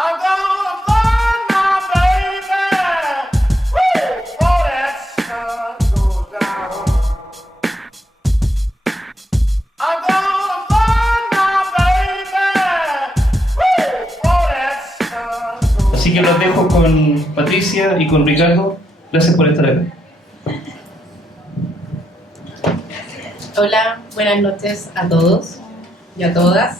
I'm gonna find my baby. Woo! Oh, that sun goes down. I'm gonna find my baby. Woo! Oh, that sun goes down. Así que los dejo con Patricia y con Ricardo. Gracias por estar acá. Hola, buenas noches a todos y a todas.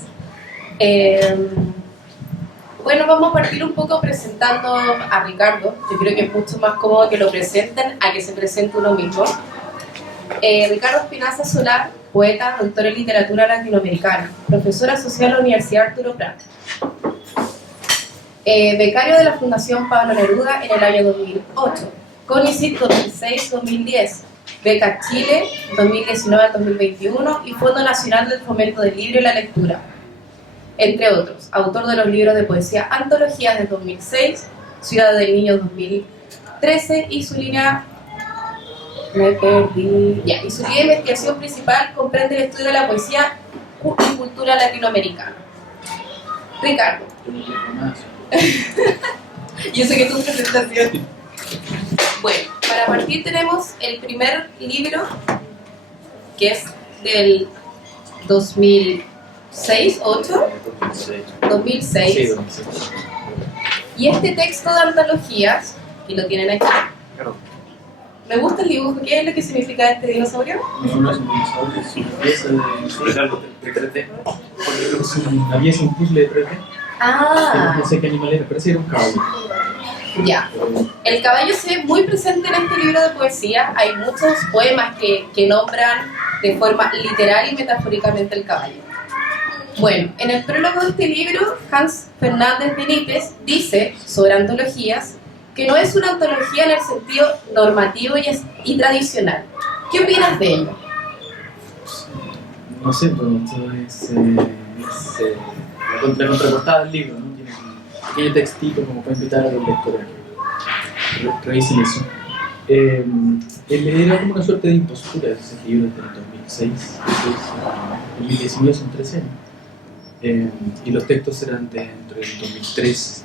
Bueno, vamos a partir un poco presentando a Ricardo. Yo creo que es mucho más cómodo que lo presenten a que se presente uno mismo. Ricardo Espinaza Solar, poeta, doctor en literatura latinoamericana, profesor asociado a la Universidad Arturo Prat. Becario de la Fundación Pablo Neruda en el año 2008, CONICYT 2006-2010, Beca Chile 2019-2021 y Fondo Nacional del Fomento del Libro y la Lectura, entre otros. Autor de los libros de poesía Antologías de 2006, Ciudad del Niño 2013 y su línea... Me perdí... Ya, y su línea de investigación principal comprende el estudio de la poesía y cultura latinoamericana. Ricardo. Yo sé que es tu presentación. Bueno, para partir tenemos el primer libro, que es del 2006, 2006. Sí, 2006. Y este texto de antologías, que lo tienen aquí, me gusta el dibujo. ¿Qué es lo que significa este dinosaurio? No es un dinosaurio, es una pieza de 3D. Es una pieza, un puzzle de 3D. Ah, No sé qué animal era, parece que era un caballo. ya. El caballo se ve muy presente en este libro de poesía. Hay muchos poemas que nombran de forma literal y metafóricamente el caballo. Bueno, en el prólogo de este libro, Hans Fernández Benítez dice sobre antologías que no es una antología en el sentido normativo y tradicional. ¿Qué opinas de ello? No sé, pero esto es la contraportada del libro, ¿no? Tiene un pequeño textito como para invitar a los lectores a que revisen eso. Era como una suerte de impostura ese libro desde el 2006, 2019 son 13 años. Y los textos eran de entre el 2003,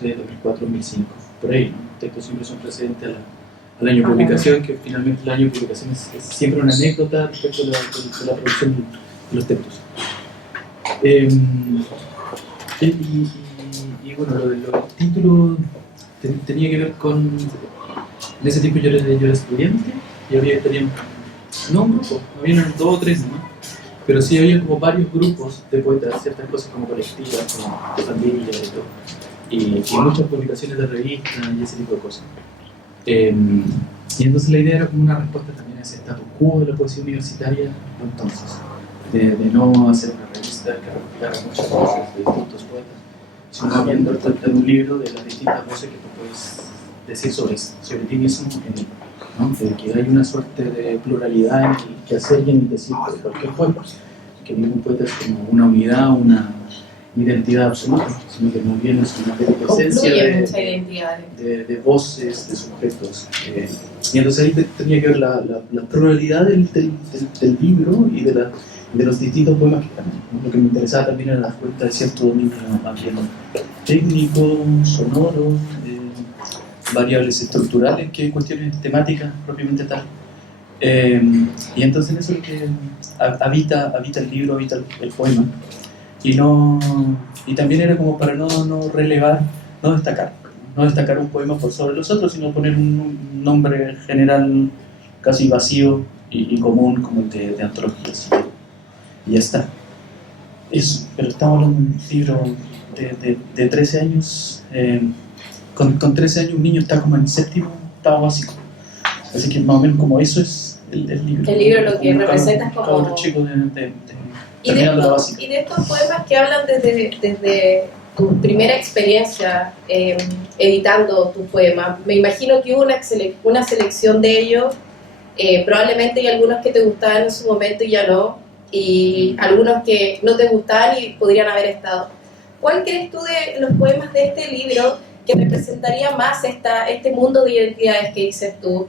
2004, 2005, por ahí, ¿no? Los textos siempre son precedentes al año de publicación, que finalmente el año de publicación es siempre una anécdota respecto de la producción de los textos. Y bueno, lo del título tenía que ver con... En ese tiempo yo era estudiante y teníamos no un grupo, habían 2 o 3, ¿no? Pero sí había como varios grupos de poetas, ciertas cosas como colectivas, como familia y todo. Y muchas publicaciones de revistas y ese tipo de cosas. Y entonces la idea era como una respuesta también a ese status quo de la poesía universitaria entonces. De no hacer una revista que recopilara muchas voces de distintos poetas, sino viendo en un libro de las distintas voces que tú puedes decir sobre ti mismo, ¿no? De que hay una suerte de pluralidad en el quehacer y en el decir de cualquier poeta, que ningún poeta es como una unidad, una identidad absoluta, sino que más bien es una presencia de voces, de sujetos. Y entonces ahí tenía que ver la pluralidad del libro y de los distintos poemas que están, ¿no? Lo que me interesaba también era la cuenta de cierto dominio más bien técnico, sonoro, variables estructurales que cuestiones temáticas propiamente tal. Y entonces eso es lo que habita el libro, habita el poema. Y también era como para no relevar, no destacar un poema por sobre los otros, sino poner un nombre general casi vacío y común como el de antologías. Y ya está. Eso, pero estamos hablando de un libro de 13 años. Con 13 años un niño está como en séptimo octavo básico. Así que más o menos como eso es el libro. El libro lo que representa es como... Otro chico y de estos poemas que hablan desde tu primera experiencia editando tu poema, me imagino que hubo una selección de ellos, probablemente hay algunos que te gustaban en su momento y ya no, y algunos que no te gustaban y podrían haber estado. ¿Cuál crees tú de los poemas de este libro que representaría más este mundo de identidades que dices tú?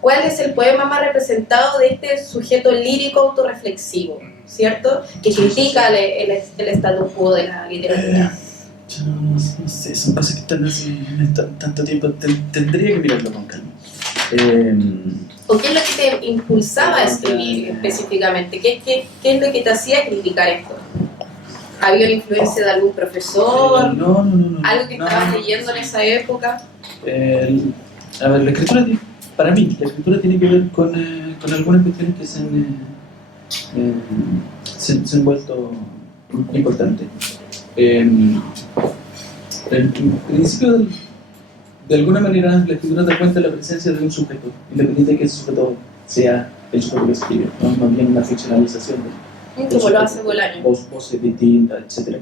¿Cuál es el poema más representado de este sujeto lírico autorreflexivo, ¿cierto? Que critica el status quo de la literatura. Yo no sé, son cosas que están así tanto tiempo. Tendría que mirarlo con calma. ¿O qué es lo que te impulsaba a escribir específicamente? ¿Qué es lo que te hacía criticar esto? ¿Había una influencia de algún profesor? No. ¿Algo que estabas leyendo en esa época? A ver, la escritura, para mí, la escritura tiene que ver con algunas cuestiones que se han vuelto importantes. En principio, de alguna manera, la escritura da cuenta de la presencia de un sujeto, independiente de que ese sujeto sea el sujeto que escribe, ¿no? Más bien una ficcionalización Como lo hace Bolaño. Voces distintas, etc.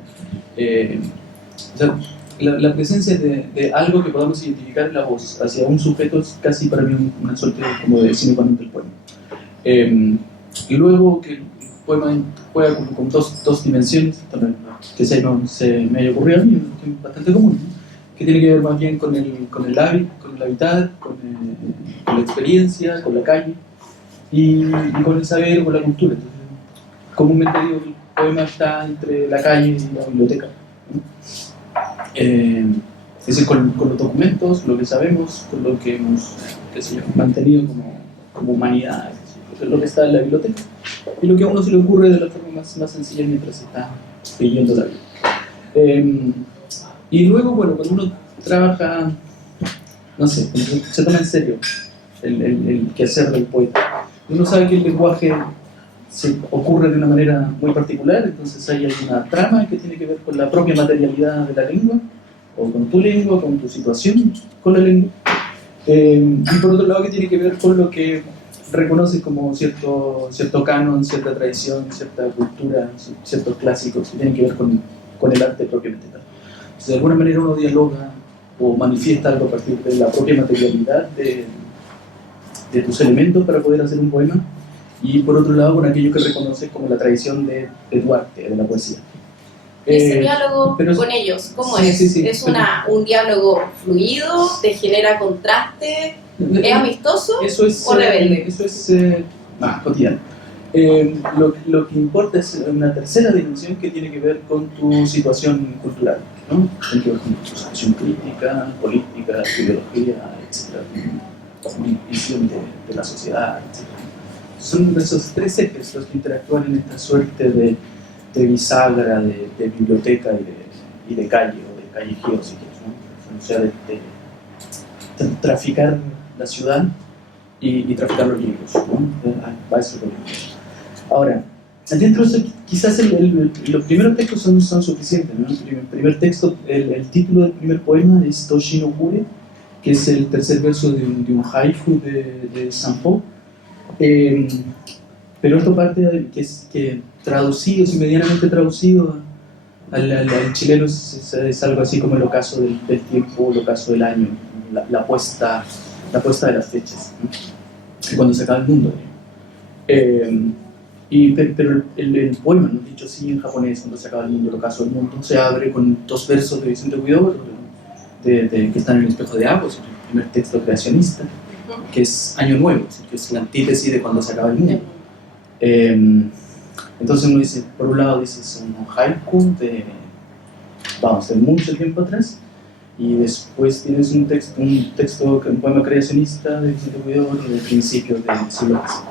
O sea, la presencia de algo que podamos identificar en la voz hacia un sujeto es casi para mí una suerte como de sine qua non del poema. Y luego que el poema juega con dos dimensiones, también, que se me haya ocurrido a mí, que es bastante común, ¿no? Que tiene que ver más bien con el hábito, con el habitat, con la experiencia, con la calle y con el saber, con la cultura. Entonces, comúnmente digo que el poema está entre la calle y la biblioteca, ¿no? Es decir, con los documentos, lo que sabemos, con lo que hemos mantenido como humanidad, es lo que está en la biblioteca y lo que a uno se le ocurre de la forma más sencilla mientras está leyendo la Biblia. Y luego, bueno, cuando uno trabaja, no sé, se toma en serio el quehacer del poeta, uno sabe que el lenguaje se ocurre de una manera muy particular, entonces hay una trama que tiene que ver con la propia materialidad de la lengua, o con tu lengua, con tu situación con la lengua, y por otro lado que tiene que ver con lo que reconoce como cierto canon, cierta tradición, cierta cultura, ciertos clásicos que tienen que ver con el arte propiamente tal. Entonces, de alguna manera uno dialoga o manifiesta algo a partir de la propia materialidad de tus elementos para poder hacer un poema, y por otro lado con aquello que reconoces como la tradición de tu arte, de la poesía. Ese diálogo con ellos, ¿cómo es? Sí, ¿Es un diálogo fluido? ¿Te genera contraste? ¿Es amistoso o rebelde? Eso es cotidiano. Lo que importa es una tercera dimensión que tiene que ver con tu situación cultural, ¿no? Tiene que ver con tu situación crítica, política, tu ideología, etc. Tu visión de la sociedad, etc. Son esos tres ejes los que interactúan en esta suerte de bisagra, de biblioteca y de calle, o de callejeo, si quieres, ¿no? O sea, de traficar la ciudad y traficar los libros, ¿no? Va a ser lo mismo. Ahora, dentro de eso, quizás los primeros textos son suficientes, ¿no? El primer texto, el título del primer poema es Toshi no Kure, que es el tercer verso de un haiku de Sanpo. Pero esto parte que traducido, medianamente traducido al chileno es algo así como el ocaso del tiempo, el ocaso del año, la puesta de las fechas, ¿no? Cuando se acaba el mundo, ¿no? Pero el poema, ¿no? Dicho así en japonés, cuando se acaba el mundo, el ocaso del mundo, se abre con dos versos de Vicente Huidobro, que están en el espejo de agua, el primer texto creacionista, que es Año Nuevo, que es la antítesis de cuando se acaba el mundo. Entonces uno dice, por un lado dices un haiku de mucho tiempo atrás, y después tienes un poema creacionista de Vicente Huidobro de principios del siglo XX,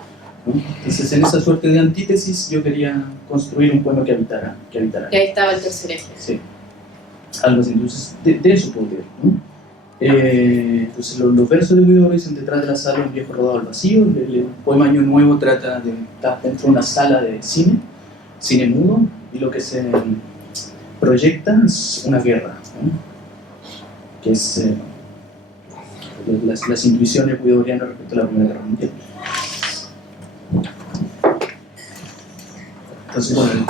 ¿no? Entonces en esa suerte de antítesis yo quería construir un poema que habitara. Que ahí estaba el tercer eje. Sí, algo así. Entonces de eso puedo ver, ¿no? Entonces los versos de Huidobro dicen: detrás de la sala un viejo rodado al vacío. El poema Año Nuevo trata de estar dentro de una sala de cine mudo, y lo que se proyecta es una guerra, ¿no? Que es las intuiciones huidoberianas respecto a la Primera Guerra Mundial. Entonces, bueno,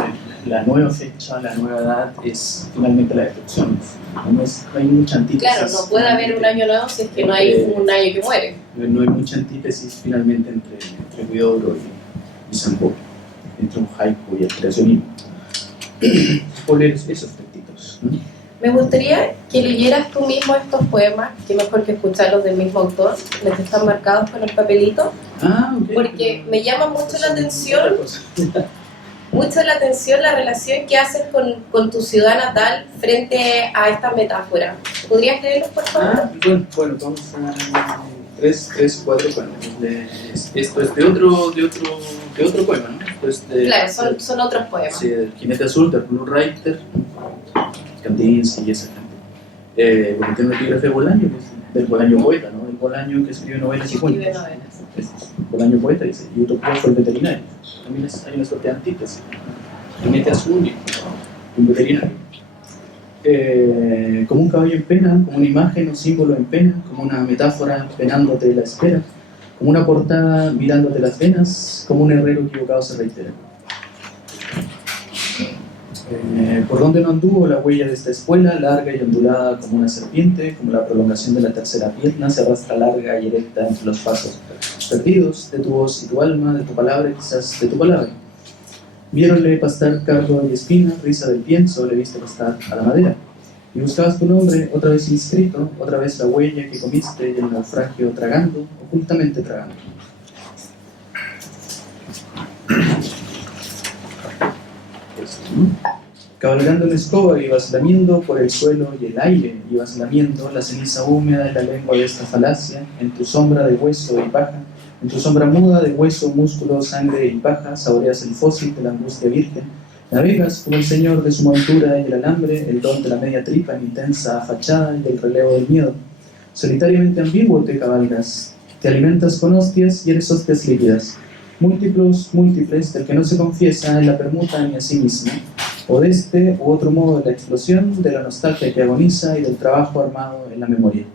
la nueva fecha, la nueva edad es finalmente la destrucción. No hay mucha antítesis. Claro, no puede haber un año nuevo si es que no hay un año que muere. No hay mucha antítesis finalmente entre Huidobro y Sanpo, entre un haiku y el creacionismo. Por leer esos textitos, ¿no? Me gustaría que leyeras tú mismo estos poemas, que mejor que escucharlos del mismo autor, los que están marcados con el papelito, Okay. porque me llama mucho la atención mucho la atención la relación que haces con tu ciudad natal frente a estas metáforas. ¿Podrías leerlos, por favor? Bueno, vamos a tres, cuatro poemas. Esto es de otro poema, ¿no? Esto es Claro, son otros poemas. Sí, del Jinete Azul, del Blue Rider, Kandinsky y esa gente. Bueno, tiene una epígrafe de Bolaño, que es del Bolaño poeta, ¿no? El Bolaño que escribe novelas y cuentos. Escribe novelas. Bolaño poeta dice, y Utopía fue el veterinario. También hay una suerte de antítesis. Jinete Azul y un veterinario. Como un caballo en pena, como una imagen o símbolo en pena, como una metáfora penándote la espera, como una portada mirándote las venas, como un herrero equivocado se reitera. Por donde no anduvo la huella de esta espuela, larga y ondulada como una serpiente, como la prolongación de la tercera pierna, se arrastra larga y erecta entre los pasos perdidos de tu voz y tu alma, de tu palabra, quizás de tu palabra. Viéronle pastar cardo y espina, risa del pienso, le viste pastar a la madera. Y buscabas tu nombre, otra vez inscrito, otra vez la huella que comiste y el naufragio tragando, ocultamente tragando. Cabalgando en escoba ibas lamiendo por el suelo y el aire, ibas lamiendo la ceniza húmeda en la lengua de esta falacia, en tu sombra de hueso y paja, en tu sombra muda de hueso, músculo, sangre y paja, saboreas el fósil de la angustia virgen, navegas como el señor de su montura y el alambre, el don de la media tripa intensa fachada y del relevo del miedo. Solitariamente ambiguo te cabalgas, te alimentas con hostias y eres hostias líquidas, múltiples, del que no se confiesa en la permuta ni a sí mismo, o de este u otro modo de la explosión, de la nostalgia que agoniza y del trabajo armado en la memoria.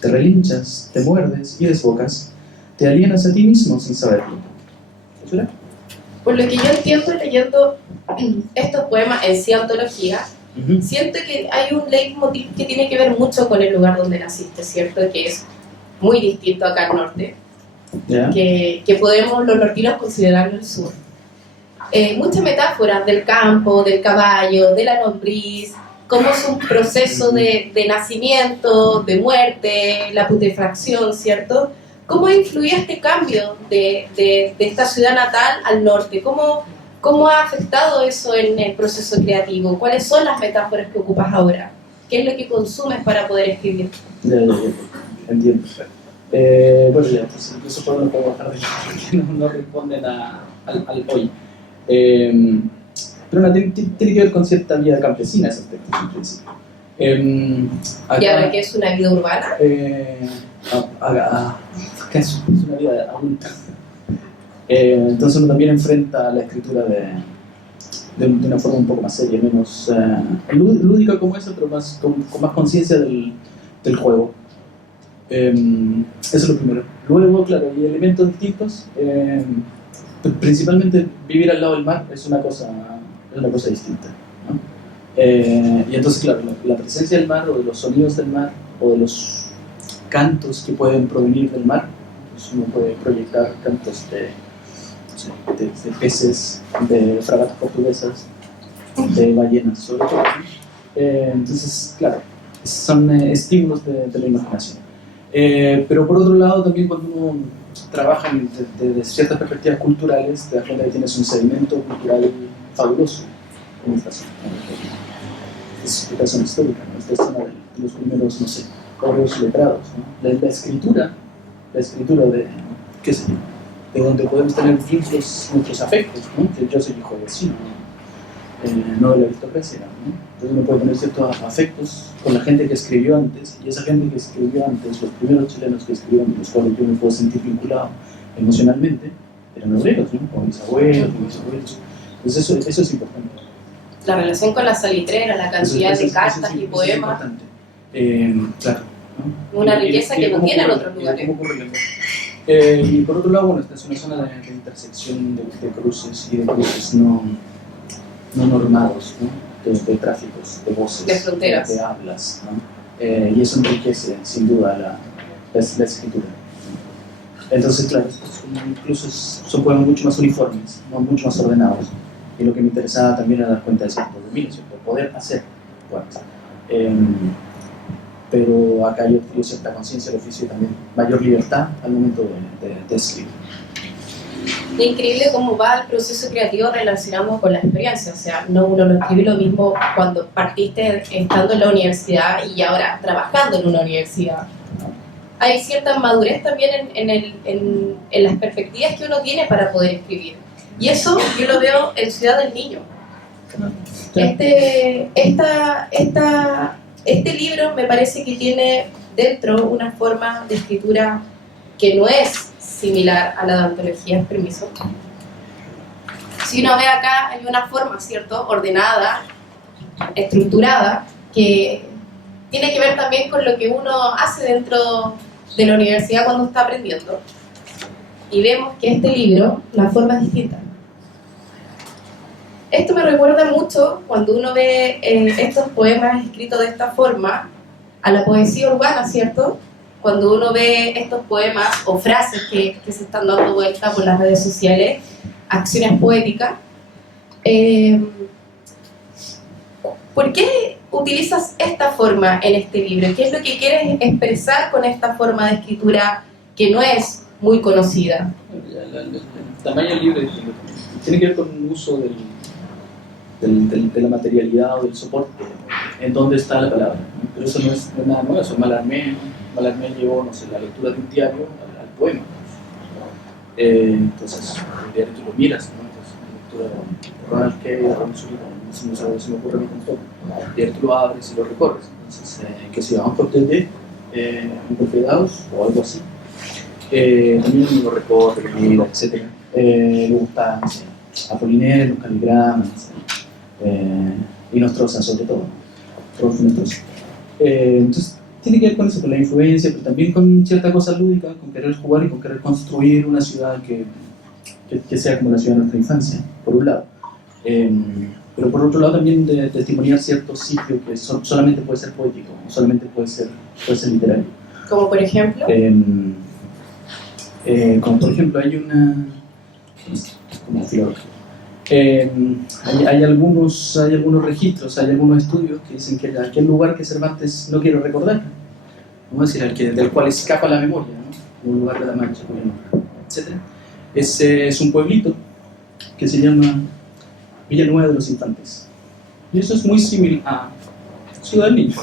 Te relinchas, te muerdes y desbocas, te alienas a ti mismo sin saberlo. ¿Escucha? Por lo que yo entiendo leyendo estos poemas en sí antología, siento que hay un leitmotiv que tiene que ver mucho con el lugar donde naciste, ¿cierto? Que es muy distinto acá al norte, ¿Ya? que podemos los nortinos considerarlo el sur. Muchas metáforas del campo, del caballo, de la lombriz, cómo es un proceso de nacimiento, de muerte, la putrefacción, ¿cierto? ¿Cómo influía este cambio de esta ciudad natal al norte? ¿Cómo ha afectado eso en el proceso creativo? ¿Cuáles son las metáforas que ocupas ahora? ¿Qué es lo que consumes para poder escribir? Ya, entiendo. Bueno, ya, pues incluso podemos trabajar de que no responden al hoy. Pero tiene que ver con cierta vida campesina ese aspecto, en principio. ¿Y ahora qué es una vida urbana? Acá es una vida adulta. Entonces uno también enfrenta la escritura de una forma un poco más seria, menos lúdica como esa, pero con más conciencia del juego. Eso es lo primero. Luego, claro, hay elementos distintos. Principalmente vivir al lado del mar es una cosa distinta, ¿no? Y entonces, claro, la presencia del mar o de los sonidos del mar o de los cantos que pueden provenir del mar, pues uno puede proyectar cantos de peces, de fragatas portuguesas, de ballenas sobre todo. Entonces, claro, son estímulos de la imaginación. Pero por otro lado, también cuando uno trabaja desde ciertas perspectivas culturales, te das cuenta que tienes un sedimento cultural fabuloso en esta zona. Es una zona histórica, ¿no? Esta zona de los primeros, no sé, correos letrados, ¿no? La escritura de, qué sé yo, de donde podemos tener nuestros afectos, ¿no? Que yo soy hijo de vecino, no de la aristocracia, ¿no? Entonces uno puede tener ciertos afectos con la gente que escribió antes, y esa gente que escribió antes, los primeros chilenos que escribieron, los cuales yo me puedo sentir vinculado emocionalmente, eran obreros, ¿no? Con mis abuelos, con mis abuelos. Entonces eso es importante. La relación con la salitrera, la cantidad de cartas y poemas. Claro, ¿no? Una riqueza que no tienen otros lugares. Y por otro lado, bueno, esta es una zona de intersección de cruces y de cruces no normados, ¿no? De tráficos, de voces, de fronteras, de hablas, ¿no? Y eso enriquece sin duda la escritura. Entonces, claro, incluso son poemas mucho más uniformes, ¿no? Mucho más ordenados. Y lo que me interesaba también era dar cuenta de cierto dominio, cierto poder hacer poemas. Pero acá yo cierta conciencia del oficio y también mayor libertad al momento de escribir. Es increíble cómo va el proceso creativo relacionado con la experiencia. O sea, no, uno no escribe lo mismo cuando partiste estando en la universidad y ahora trabajando en una universidad. Hay cierta madurez también en las perspectivas que uno tiene para poder escribir. Y eso yo lo veo en Ciudad del Niño. Este libro me parece que tiene dentro una forma de escritura que no es similar a la de antologías, permiso. Si uno ve acá, hay una forma, ¿cierto?, ordenada, estructurada, que tiene que ver también con lo que uno hace dentro de la universidad cuando está aprendiendo. Y vemos que este libro, la forma es distinta. Esto me recuerda mucho, cuando uno ve estos poemas escritos de esta forma, a la poesía urbana, ¿cierto? Cuando uno ve estos poemas o frases que se están dando vuelta por las redes sociales, acciones poéticas. ¿Por qué utilizas esta forma en este libro? ¿Qué es lo que quieres expresar con esta forma de escritura que no es muy conocida? El tamaño del libro tiene que ver con el uso de la materialidad o del soporte, en dónde está la palabra, ¿no? Pero eso no es nada nuevo. Eso Mallarmé llevó, no sé, la lectura de un diario al poema. Entonces, el diario tú lo miras, ¿no? Entonces, la lectura de Ronald Kay, de Ramón Zulita, no se me ocurre a mí tampoco. El diario tú lo abres y lo recorres. Entonces, que si vamos por TD, un Confederados o algo así, también lo recorre, lo mira, etc. Le gusta, no sé, Apollinaire, los caligramas, y Nostroza sobre todo. Entonces, tiene que ver con eso, con la influencia, pero también con cierta cosa lúdica, con querer jugar y con querer construir una ciudad que sea como la ciudad de nuestra infancia, por un lado. Pero por otro lado también de testimoniar ciertos sitios que solamente puede ser poético, solamente puede ser literario. Como por ejemplo. Como por ejemplo hay una, como filólogo, hay algunos registros, hay algunos estudios que dicen que aquel lugar que Cervantes no quiere recordar, vamos a decir, del cual escapa la memoria, ¿no? Un lugar de la Mancha, etc. Es un pueblito que se llama Villanueva de los Infantes, y eso es muy similar a Ciudad del Niño.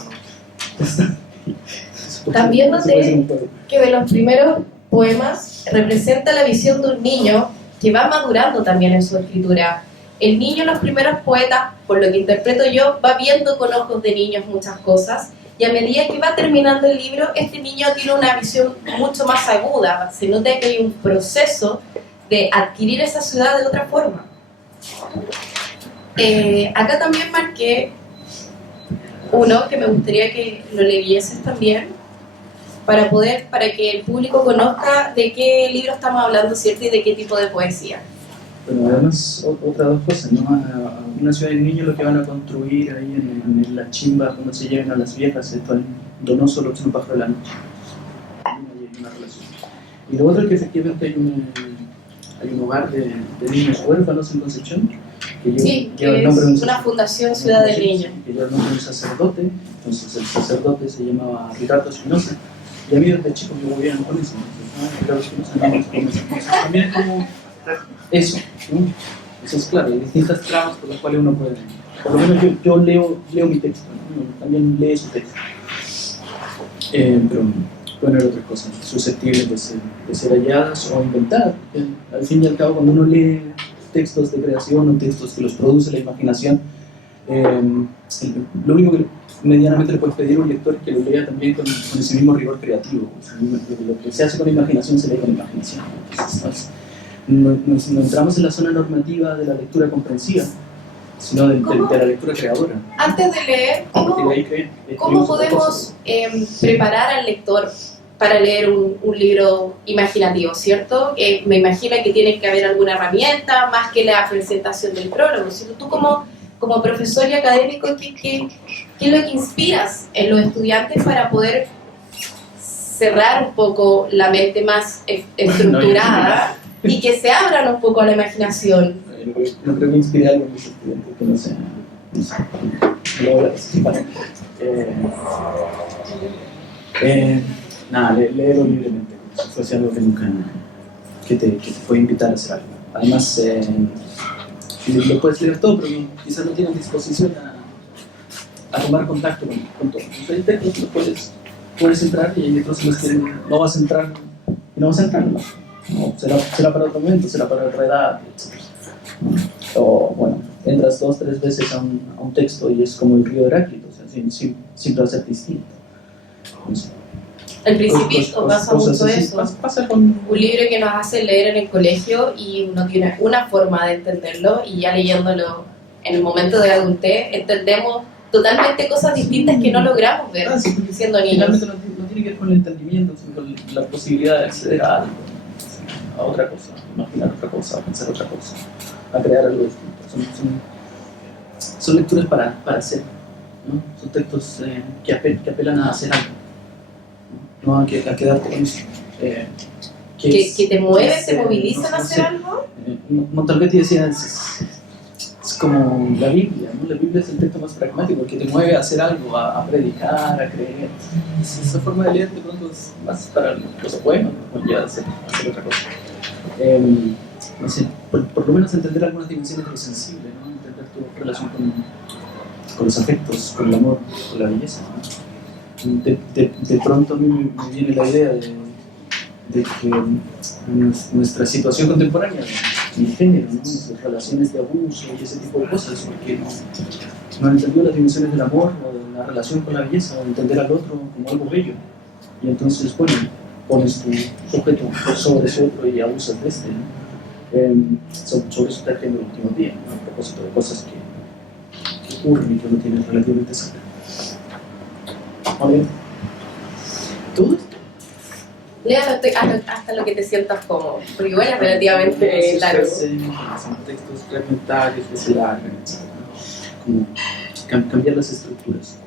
También noté que de los primeros poemas representa la visión de un niño que va madurando también en su escritura. El niño en los primeros poetas, por lo que interpreto yo, va viendo con ojos de niños muchas cosas, y a medida que va terminando el libro, este niño tiene una visión mucho más aguda. Se nota que hay un proceso de adquirir esa ciudad de otra forma. Acá también marqué uno que me gustaría que lo leyeses también, para que el público conozca de qué libro estamos hablando, ¿cierto? Y de qué tipo de poesía. Bueno, además, otras dos cosas, ¿no? A una ciudad del niño lo que van a construir ahí en la chimba, cuando se lleven a las viejas, esto en Donoso, lo que es un pájaro de la noche. Hay una relación. Y lo otro es que efectivamente hay un hogar de niños huérfanos en Concepción, que lleva el nombre de una fundación Ciudad del Niño. Que lleva el nombre de un sacerdote. Entonces el sacerdote se llamaba Ricardo Espinosa, y a mí desde chico me movían con eso, Ricardo Espinosa, también es como eso, ¿no? Eso es claro, hay distintas tramas por las cuales uno puede, por lo menos yo leo mi texto, ¿no? También lee su texto, pero pueden haber otras cosas susceptibles de ser halladas o inventadas. Al fin y al cabo, cuando uno lee textos de creación o textos que los produce la imaginación, lo único que medianamente le puedes pedir a un lector es que lo lea también con ese mismo rigor creativo. Lo que se hace con imaginación se lee con imaginación. Entonces, no entramos en la zona normativa de la lectura comprensiva, sino de la lectura creadora. Antes de leer, ¿cómo podemos preparar al lector para leer un libro imaginativo, ¿cierto? Me imagino que tiene que haber alguna herramienta más que la presentación del prólogo. ¿Cierto? Tú como profesor y académico, ¿qué es lo que inspiras en los estudiantes para poder cerrar un poco la mente más estructurada y que se abran un poco a la imaginación? No creo que inspire algo en mis estudiantes que no sea... Nada, léelo libremente, si fuese algo que nunca que te puede invitar a hacer algo. Además, lo puedes leer todo, pero quizás no tienes disposición a tomar contacto con todo. Entonces hay textos que puedes entrar y hay otros en los que no vas a entrar y no vas a entrar. No, será para otro momento, será para otra edad, etc. O bueno, entras 2 o 3 veces a un texto y es como el río Heráclito, o sea, siempre va a ser distinto. Entonces, El Principito pasa mucho eso. Pasa con Un libro que nos hace leer en el colegio y uno tiene una forma de entenderlo y ya leyéndolo en el momento de adultez entendemos totalmente cosas distintas que no logramos ver siendo niños. Finalmente no tiene que ver con el entendimiento, sino con la posibilidad de acceder a algo, a otra cosa, a imaginar otra cosa, a pensar otra cosa, a crear algo distinto. Son lecturas para hacer, ¿no? Son textos que apelan a hacer algo, no a quedarte con eso. Que te mueve, te movilizan a hacer algo. Montalbetti decía, es como la Biblia, ¿no? La Biblia es el texto más pragmático, que te mueve a hacer algo, a predicar, a creer. Esa forma de leer de pronto es más para los poemas, ¿no? Ya hacer otra cosa. No sé, por lo menos entender algunas dimensiones de lo sensible, ¿no? Entender tu relación con los afectos, con el amor, con la belleza, ¿no? De pronto a mí me viene la idea de que nuestra situación contemporánea, mi género, ¿no? Nuestras relaciones de abuso y ese tipo de cosas, porque no entendió las dimensiones del amor o de la relación con la belleza o de entender al otro como algo bello. Y entonces, bueno, pones tu sujeto sobre ese otro y abusas de este, ¿no? Sobre eso está el último día, ¿no? A propósito de cosas que ocurren y que uno tiene relativamente cerca. ¿Vale? Todo esto. Léalo hasta lo que te sientas cómodo, porque igual es relativamente largo. Son textos fragmentarios que se largan, etc. Como cambiar las estructuras.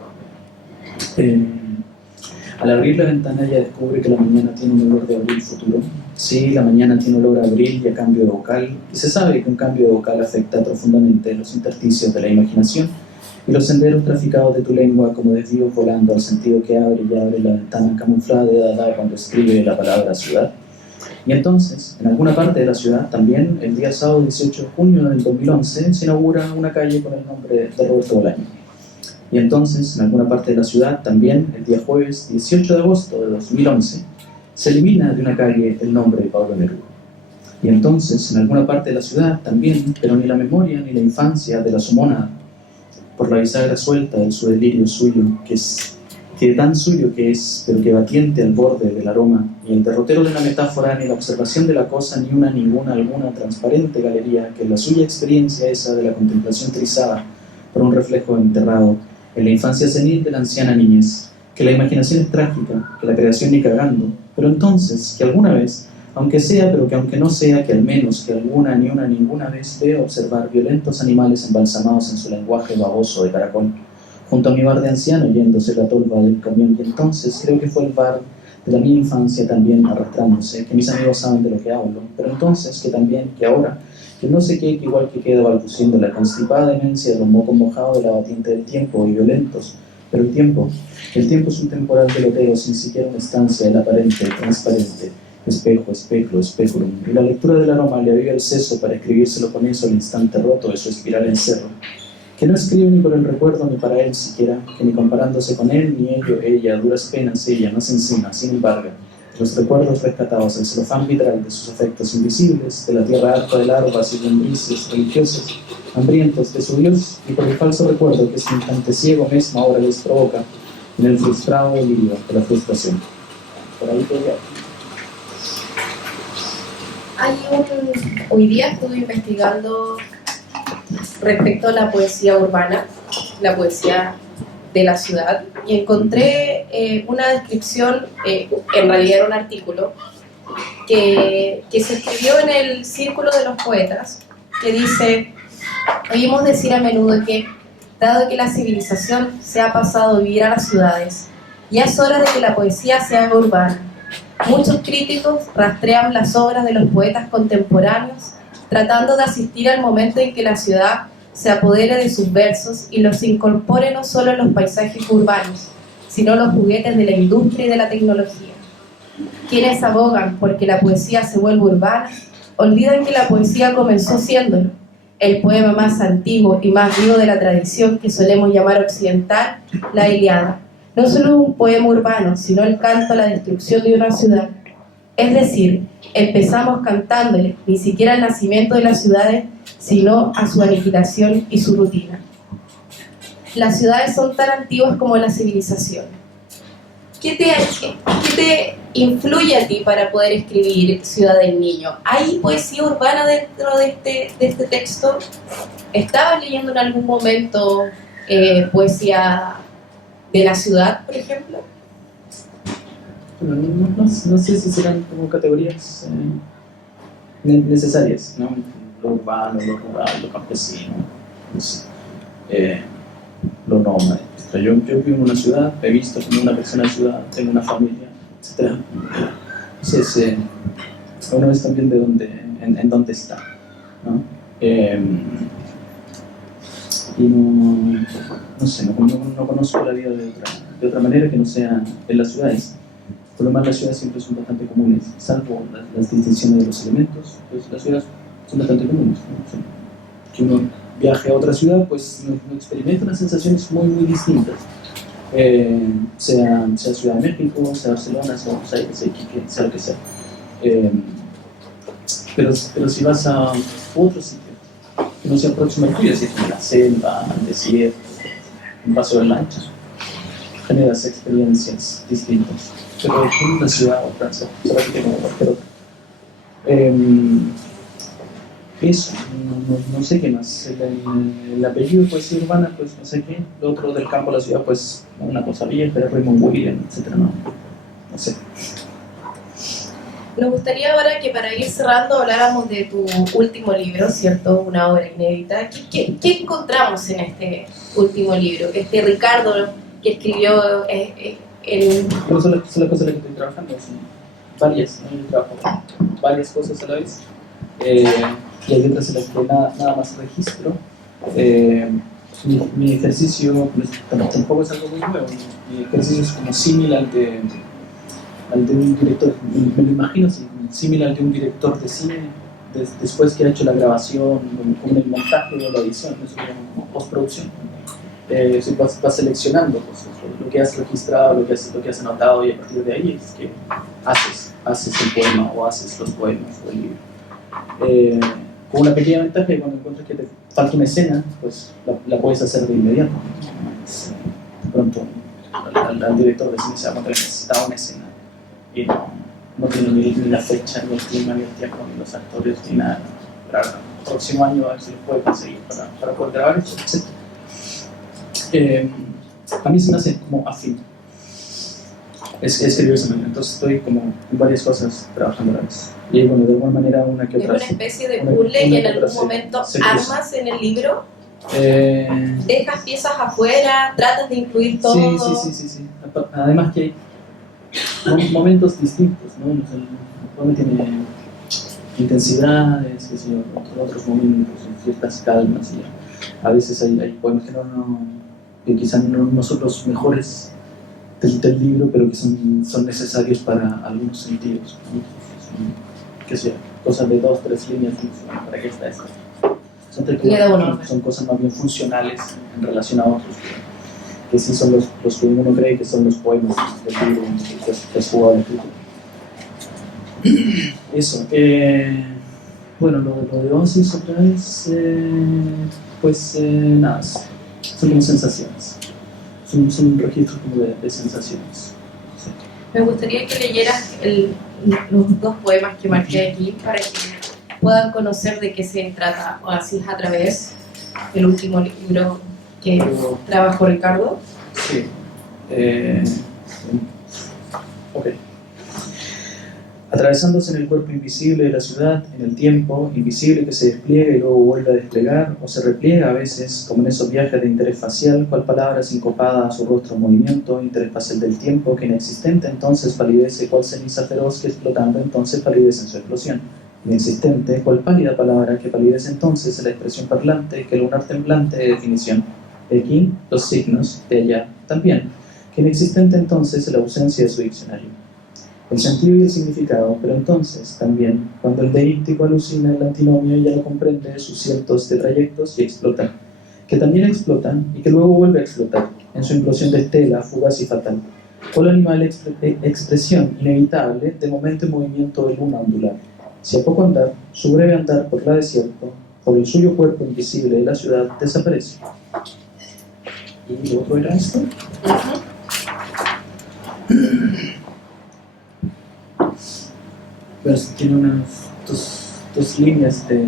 Al abrir la ventana ella descubre que la mañana tiene un olor de abril futuro. Sí, la mañana tiene olor a abril y a cambio de vocal, y se sabe que un cambio de vocal afecta profundamente los intersticios de la imaginación y los senderos traficados de tu lengua como desvíos volando al sentido que abre y abre la ventana camuflada de Dada cuando escribe la palabra ciudad. Y entonces, en alguna parte de la ciudad, también el día sábado 18 de junio del 2011, se inaugura una calle con el nombre de Roberto Bolaño. Y entonces, en alguna parte de la ciudad, también el día jueves 18 de agosto de 2011, se elimina de una calle el nombre de Pablo Neruda. Y entonces, en alguna parte de la ciudad, también, pero ni la memoria ni la infancia de la Somona, por la bisagra suelta de su delirio suyo, que tan suyo que es, pero que batiente al borde del aroma, y el derrotero de la metáfora, ni la observación de la cosa, ni una, ninguna, alguna transparente galería, que la suya experiencia esa de la contemplación trizada por un reflejo enterrado en la infancia senil de la anciana niñez, que la imaginación es trágica, que la creación ni cagando, pero entonces, que alguna vez, aunque sea, pero que aunque no sea, que al menos, que alguna, ni una, ninguna vez veo observar violentos animales embalsamados en su lenguaje baboso de caracol, junto a mi bar de anciano yéndose la tolva del camión, y entonces creo que fue el bar de la mi infancia también arrastrándose, que mis amigos saben de lo que hablo, pero entonces que también, que ahora, que no sé qué, que igual que queda balbuciendo la constipada demencia de los mocos mojados de la batiente del tiempo y violentos, pero el tiempo es un temporal peloteo sin siquiera una estancia del aparente, transparente, espejo, especlo, especulum, y la lectura del aroma le aviva el seso para escribírselo con eso al instante roto de su espiral en cerro, que no escribe ni por el recuerdo ni para él siquiera, que ni comparándose con él ni ello, ella, a duras penas ella, no se encima, sin embargo, los recuerdos rescatados del celofán vitral de sus afectos invisibles, de la tierra harta de larvas y lombrices religiosas, hambrientos de su Dios, y por el falso recuerdo que este instante ciego mismo ahora les provoca en el frustrado delirio de la frustración. Por ahí podría. Hoy día estuve investigando respecto a la poesía urbana, la poesía de la ciudad, y encontré una descripción, en realidad era un artículo, que se escribió en el Círculo de los Poetas, que dice: oímos decir a menudo que, dado que la civilización se ha pasado a vivir a las ciudades, ya es hora de que la poesía se haga urbana. Muchos críticos rastrean las obras de los poetas contemporáneos, tratando de asistir al momento en que la ciudad se apodere de sus versos y los incorpore no solo en los paisajes urbanos, sino en los juguetes de la industria y de la tecnología. Quienes abogan porque la poesía se vuelva urbana, olvidan que la poesía comenzó siéndolo, el poema más antiguo y más vivo de la tradición que solemos llamar occidental, la Ilíada. No solo es un poema urbano, sino el canto a la destrucción de una ciudad. Es decir, empezamos cantándole ni siquiera el nacimiento de las ciudades, sino a su aniquilación y su rutina. Las ciudades son tan antiguas como la civilización. ¿Qué te influye a ti para poder escribir Ciudad del Niño? ¿Hay poesía urbana dentro de este texto? ¿Estabas leyendo en algún momento poesía de la ciudad, por ejemplo? Bueno, no sé si serán como categorías necesarias, ¿no? Lo urbano, lo rural, lo campesino, no sé, lo nómade. Yo vivo en una ciudad, he visto como una persona de ciudad, tengo una familia, etc. Entonces, uno es también de dónde, en dónde está, ¿no? Y no sé, no conozco la vida de otra manera que no sea en las ciudades. Por lo más, las ciudades siempre son bastante comunes, salvo las distinciones de los elementos, pues las ciudades son bastante comunes, ¿no? Que uno viaje a otra ciudad, pues no experimenta unas sensaciones muy distintas. Sea Ciudad de México, sea Barcelona, sea Buenos Aires, sea Iquique, sea lo que sea. Pero si vas a otro sitio, que no sea próximo al tuyo, así como la selva, el desierto, un paso de lancha, generas experiencias distintas. Pero en una ciudad o otra, solamente como cualquier otra. Eso, no sé qué más. El apellido de poesía urbana, pues no sé qué. Lo otro del campo a la ciudad, pues una cosa vieja, Raymond Williams, etc. No sé. Nos gustaría ahora que para ir cerrando habláramos de tu último libro, ¿cierto? Una obra inédita. ¿Qué encontramos en este último libro? Ricardo que escribió No son las cosas en las que estoy trabajando, son varias, ¿no? Yo trabajo varias cosas a la vez. Y hay otras en las que nada más registro. Mi ejercicio pues, tampoco es algo muy nuevo. Mi ejercicio es como similar al de un director, me lo imagino así, similar al de un director de cine después que ha hecho la grabación, con el montaje o la edición, eso se llama como postproducción. Vas seleccionando cosas, lo que has registrado, lo que has anotado, y a partir de ahí es que haces el poema o haces los poemas o el libro. Con una pequeña ventaja que cuando encuentras que te falta una escena, pues la puedes hacer de inmediato. De pronto al director de cine se da cuenta que necesitaba una escena y no tiene ni la fecha, ni el clima, ni el tiempo, ni los actores, ni nada. Pero el próximo año a ver si lo puede conseguir para poder grabar eso, etc. A mí se me hace como afín escribir esa manera, entonces estoy como en varias cosas trabajando a la vez. Y bueno, de alguna manera una que otra. Es una especie de puzzle y en algún momento armas en el libro, dejas piezas afuera, tratas de incluir todo. Sí. Además que hay momentos distintos, ¿no? Uno tiene intensidades, qué sé yo, otros momentos, ciertas calmas. Y a veces hay poemas que quizás no son los mejores del libro, pero que son necesarios para algunos sentidos, ¿no? Que sea, cosas de 2, 3 líneas, ¿para qué está esto? Son cosas más bien funcionales en relación a otros, que sí son los que uno cree que son los poemas del libro que has jugado el título. Eso, bueno, lo de Oasis otra vez, pues nada, son como sensaciones. Son registros como de sensaciones. Sí. Me gustaría que leyeras los 2 poemas que marqué aquí para que puedan conocer de qué se trata Oasis a través del último libro que trabajó Ricardo. Sí. Ok. Atravesándose en el cuerpo invisible de la ciudad, en el tiempo, invisible que se despliega y luego vuelve a desplegar, o se repliega a veces, como en esos viajes de interés facial, cual palabra sincopada a su rostro en movimiento, interés facial del tiempo, que inexistente entonces palidece, cual ceniza feroz que explotando entonces palidece en su explosión. Inexistente, cual pálida palabra que palidece entonces en la expresión parlante, que lunar temblante de definición. De aquí, los signos, de allá, también, que inexistente entonces en la ausencia de su diccionario. el sentido y el significado, pero entonces también, cuando el deíptico alucina el antinomio, ya lo comprende sus cientos de trayectos y explota, que también explotan y que luego vuelve a explotar en su implosión de estela, fugaz y fatal. Cual animal expresión inevitable de momento y movimiento de luna ondular. Si a poco andar, su breve andar por la desierto, por el suyo cuerpo invisible de la ciudad, desaparece. ¿Y lo otro era esto? Pues tiene unas dos líneas de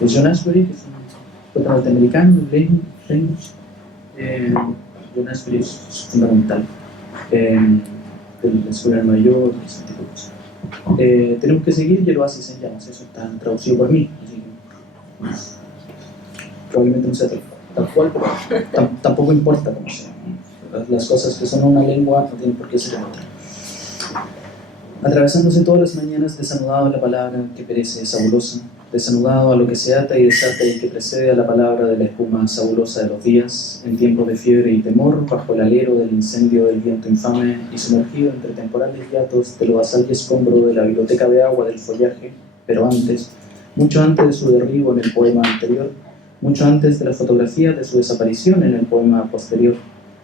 John Ashbery, que es un poeta norteamericano, John Ashbery es fundamental, de la escuela de Nueva York, ese tipo de cosas. Tenemos que seguir y el oasis en llamas, eso está traducido por mí, así que probablemente no sea tal cual, pero tampoco importa cómo sea. Las cosas que son una lengua no tienen por qué ser otra. Atravesándose todas las mañanas, desanudado a la palabra que perece sabulosa, desanudado a lo que se ata y desata y que precede a la palabra de la espuma sabulosa de los días, en tiempos de fiebre y temor, bajo el alero del incendio del viento infame y sumergido entre temporales hiatos de lo basal y escombro de la biblioteca de agua del follaje, pero antes, mucho antes de su derribo en el poema anterior, mucho antes de la fotografía de su desaparición en el poema posterior,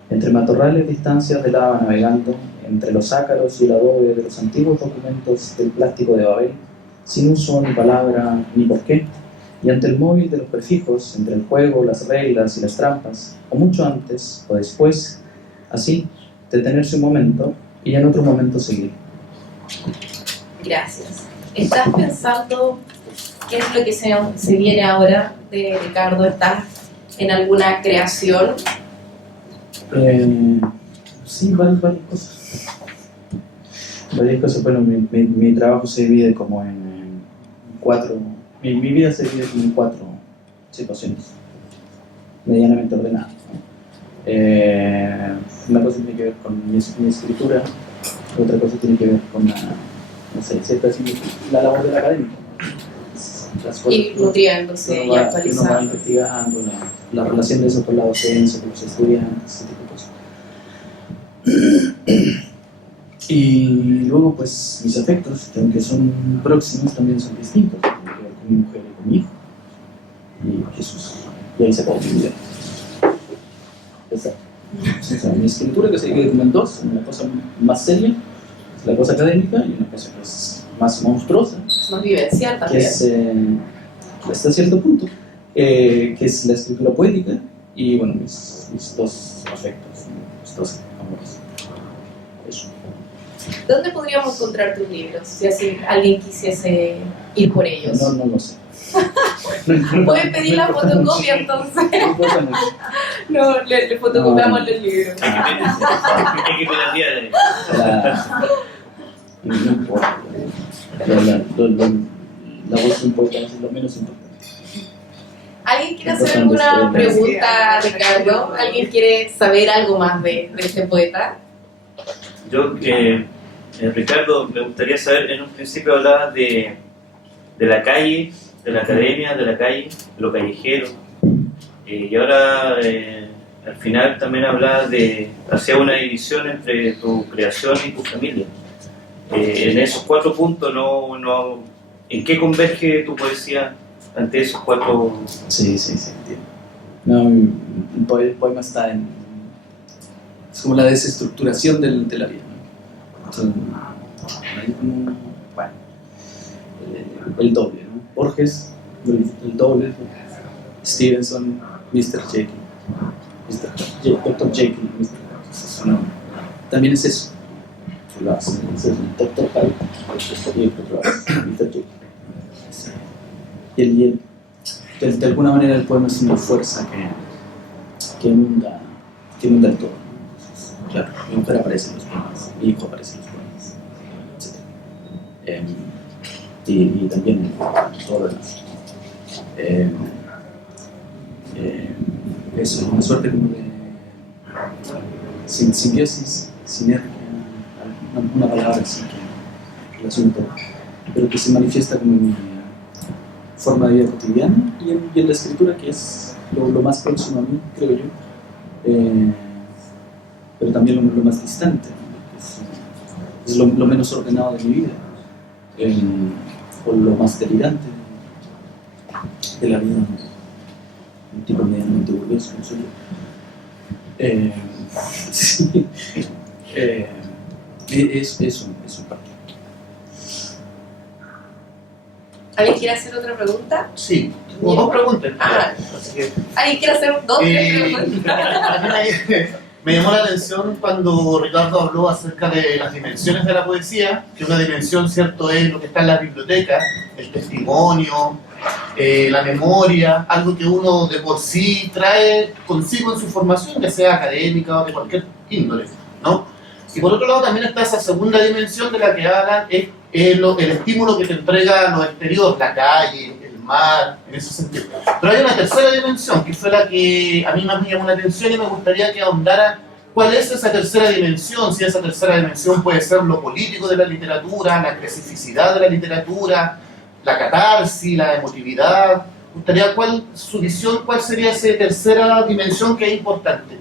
entre matorrales distancias de lava navegando, entre los ácaros y el adobe de los antiguos documentos del plástico de Babel, sin uso ni palabra ni porqué, y ante el móvil de los prefijos, entre el juego, las reglas y las trampas, o mucho antes o después, así, detenerse un momento y en otro momento seguir. Gracias. ¿Estás pensando qué es lo que se viene ahora de Ricardo? ¿Estás en alguna creación? Sí, varias cosas. Varias cosas. Bueno, mi trabajo se divide como en cuatro. Mi vida se divide como en cuatro situaciones medianamente ordenadas, ¿no? Una cosa tiene que ver con mi escritura, otra cosa tiene que ver con la labor de la academia. Y nutriéndose y actualizando. Uno va investigando la relación de eso con la docencia, con los estudiantes, ese tipo de cosas. Y luego, pues, mis afectos, que aunque son próximos, también son distintos. Tienen que ver con mi mujer y con mi hijo. Y Jesús. Y ahí se acabó mi vida. Exacto. O sea, mi escritura que se divide como en dos, una cosa más seria, es la cosa académica, y una cosa que es más monstruosa, más vivencial también, que es, hasta cierto punto, que es la escritura poética, y bueno, mis dos afectos, mis dos amores. Eso. ¿Dónde podríamos encontrar tus libros? Si así alguien quisiese ir por ellos. No lo sé. Pueden pedir la fotocopia entonces. No, le fotocopiamos los libros. Hay que piratear. No importa. La voz de un poeta es lo menos importante. ¿Alguien quiere hacer alguna pregunta, Ricardo? ¿Alguien quiere saber algo más de este poeta? Yo, Ricardo, me gustaría saber, en un principio hablabas de la calle, de la academia, de la calle, lo callejero, y ahora al final también hablabas de hacer una división entre tu creación y tu familia. En esos 4 puntos, ¿en qué converge tu poesía ante esos 4? Sí, entiendo. No, el poema está en... Es como la desestructuración de la vida, ¿no? Entonces, hay como... Bueno, el doble, ¿no? Borges, el doble, Stevenson, Mr. Jekyll, Dr. Jekyll, Mr. Hyde. También es eso. Es el Dr. Hyde y el Mr. Jekyll. Y de alguna manera el poema es una fuerza que inunda el todo. Entonces, claro, mi mujer aparece en los poemas, mi hijo aparece en los poemas, etc. Y también todo lo demás. Eso es una suerte como de simbiosis, sinergia, una palabra así que relaciona todo, pero que se manifiesta como en mi forma de vida cotidiana y en la escritura, que es lo más próximo a mí, creo yo, pero también lo más distante, ¿no? es lo menos ordenado de mi vida, o lo más delirante de la vida, un tipo medianamente burgués como soy yo. Sí, eso en parte. ¿Alguien quiere hacer otra pregunta? Sí, tengo dos preguntas. Ah. Así que, ¿Alguien quiere hacer tres preguntas? me llamó la atención cuando Ricardo habló acerca de las dimensiones de la poesía, que una dimensión, cierto, es lo que está en la biblioteca, el testimonio, la memoria, algo que uno de por sí trae consigo en su formación, ya sea académica o de cualquier índole, ¿no? Y por otro lado también está esa segunda dimensión de la que hablan, es el estímulo que te entrega lo exterior, la calle, el mar, en ese sentido. Pero hay una tercera dimensión, que fue la que a mí más me llamó la atención y me gustaría que ahondara cuál es esa tercera dimensión, si esa tercera dimensión puede ser lo político de la literatura, la especificidad de la literatura, la catarsis, la emotividad. Me gustaría su visión, cuál sería esa tercera dimensión que es importante.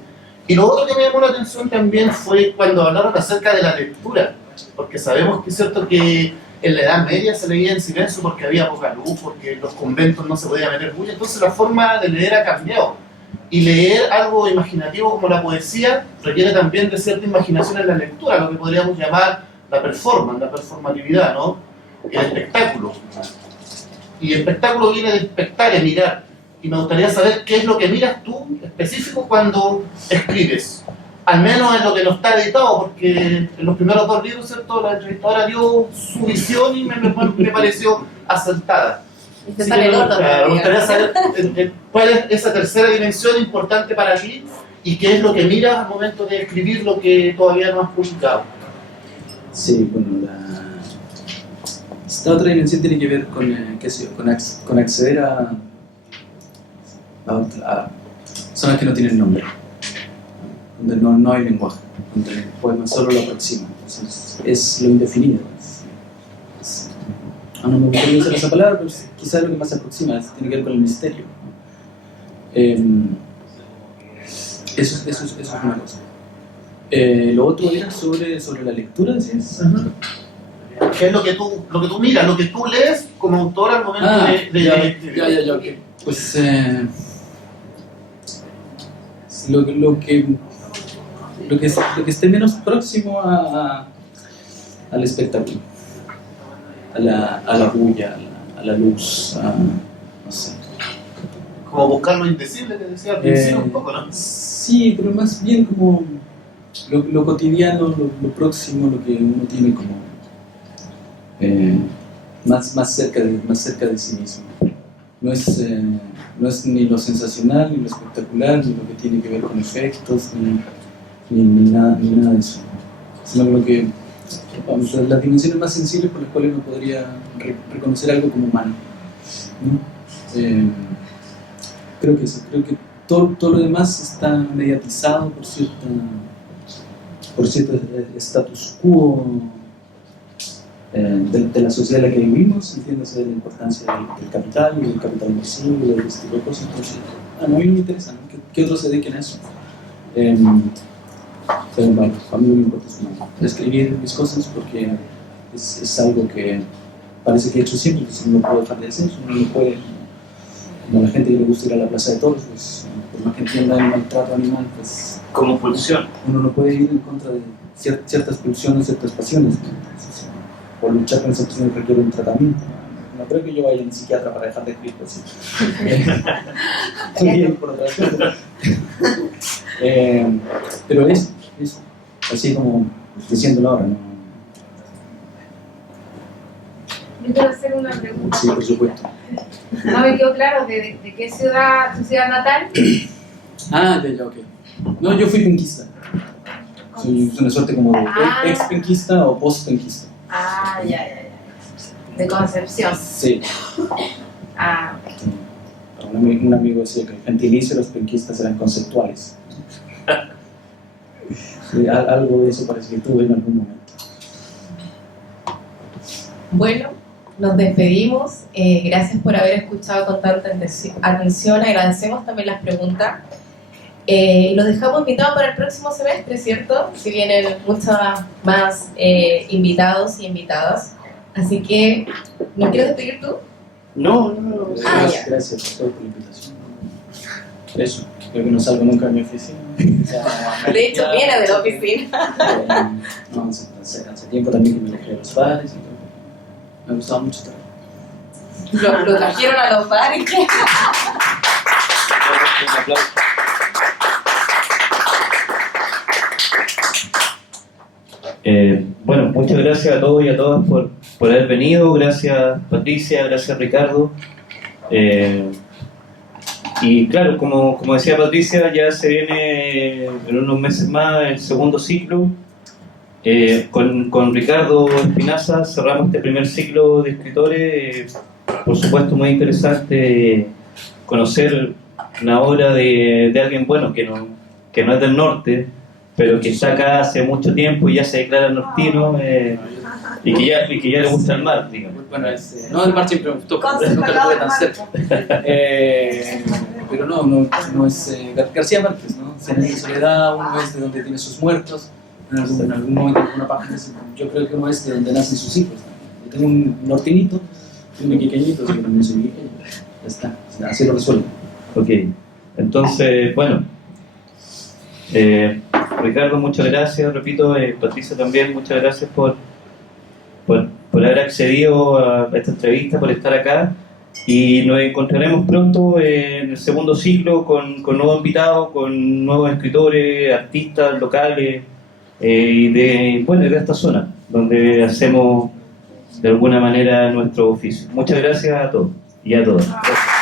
Y lo otro que me llamó la atención también fue cuando hablaron acerca de la lectura, porque sabemos que es cierto que en la Edad Media se leía en silencio porque había poca luz, porque en los conventos no se podía meter bulla, entonces la forma de leer ha cambiado. Y leer algo imaginativo como la poesía requiere también de cierta imaginación en la lectura, lo que podríamos llamar la performance, la performatividad, ¿no? El espectáculo. Y el espectáculo viene de espectar, de mirar. Y me gustaría saber qué es lo que miras tú específico cuando escribes. Al menos en lo que no está editado, porque en los primeros dos libros, ¿cierto?, la entrevistadora dio su visión y me pareció acertada. Te sale el gordo, me gustaría saber cuál es esa tercera dimensión importante para ti y qué es lo que miras al momento de escribir lo que todavía no has publicado. Sí, bueno, esta otra dimensión tiene que ver con acceder a zonas que no tienen nombre, donde no hay lenguaje, donde el poema solo lo aproxima. Entonces, es lo indefinido. No me gustaría usar esa palabra, pero quizás lo que más se aproxima tiene que ver con el misterio. Eso es una cosa. Lo otro era sobre la lectura, ¿decías? ¿Qué es lo que tú miras, lo que tú lees como autor al momento de escribir? Ya, ok. Pues lo que esté menos próximo al espectáculo, a la bulla, a la luz, no sé. Como buscar lo indecible que decía al principio un poco, ¿no? Sí, pero más bien como lo cotidiano, lo próximo, lo que uno tiene como más cerca de sí mismo. No es ni lo sensacional, ni lo espectacular, ni lo que tiene que ver con efectos, ni nada de eso. Sino lo que las dimensiones más sensibles por las cuales uno podría reconocer algo como humano, ¿no? Creo que todo lo demás está mediatizado por cierto status quo de la sociedad en la que vivimos, entiéndose de la importancia del capital y del capital invisible y este tipo de cosas. Entonces, a mí no me interesa, ¿no? que otros se dediquen a eso. Pero bueno, a mí no me importa escribir mis cosas porque es algo que parece que he hecho siempre, entonces no lo puedo dejar de hacer. Uno no puede, como a la gente que le gusta ir a la plaza de toros, pues, por más que entienda el maltrato animal, pues, como pulsión. Uno no puede ir en contra de ciertas pulsiones, ciertas pasiones. Entonces, por luchar con esas pasiones requiere un tratamiento. No creo que yo vaya a un psiquiatra para dejar de escribir así. También por otra vez. Pero es así como diciéndolo ahora, ¿no? Yo quiero hacer una pregunta. Sí, por supuesto. No me quedó claro de qué ciudad, tu ciudad natal. Ya, ok. No, yo fui penquista. Soy una suerte como de ex-penquista o post-penquista. Ya. De Concepción. Sí. Ok. Un amigo decía que el gentilicio de los penquistas eran conceptuales. Sí, algo de eso parece que tuve en algún momento. Bueno, nos despedimos. Gracias por haber escuchado con tanta atención. Agradecemos también las preguntas. Los dejamos invitados para el próximo semestre, ¿cierto? Si vienen muchos más invitados y invitadas. Así que, ¿no quieres despedir tú? No. Ah, Gracias, ya. gracias a todos por la invitación. Eso, creo que no salgo nunca de mi oficina. De hecho, viene de la oficina. No, hace tiempo también que me alejé de los bares y todo. Me gustaba mucho estar. Lo trajeron a los bares. Un aplauso. Bueno, muchas gracias a todos y a todas por haber venido. Gracias Patricia, gracias Ricardo. Y claro, como decía Patricia, ya se viene en unos meses más el segundo ciclo. Con Ricardo Espinaza cerramos este primer ciclo de escritores. Por supuesto, muy interesante conocer una obra de alguien bueno que no es del norte, pero que está acá hace mucho tiempo y ya se declara nortino, y que ya le gusta el mar, digamos. Bueno, no, el mar siempre me gustó, pero nunca lo tuve tan cerca. Pero no es García Márquez, ¿no? En la soledad uno es de donde tiene sus muertos, en algún momento, en alguna página, yo creo que uno es de donde nacen sus hijos. Yo tengo un nortinito, un quiqueñito, así que también soy quiqueño. Ya está, así lo resuelvo. Ok, entonces, bueno, Ricardo, muchas gracias, repito, Patricia también, muchas gracias por haber accedido a esta entrevista, por estar acá, y nos encontraremos pronto en el segundo ciclo con nuevos invitados, con nuevos escritores, artistas locales, y de esta zona, donde hacemos de alguna manera nuestro oficio. Muchas gracias a todos y a todas. Gracias.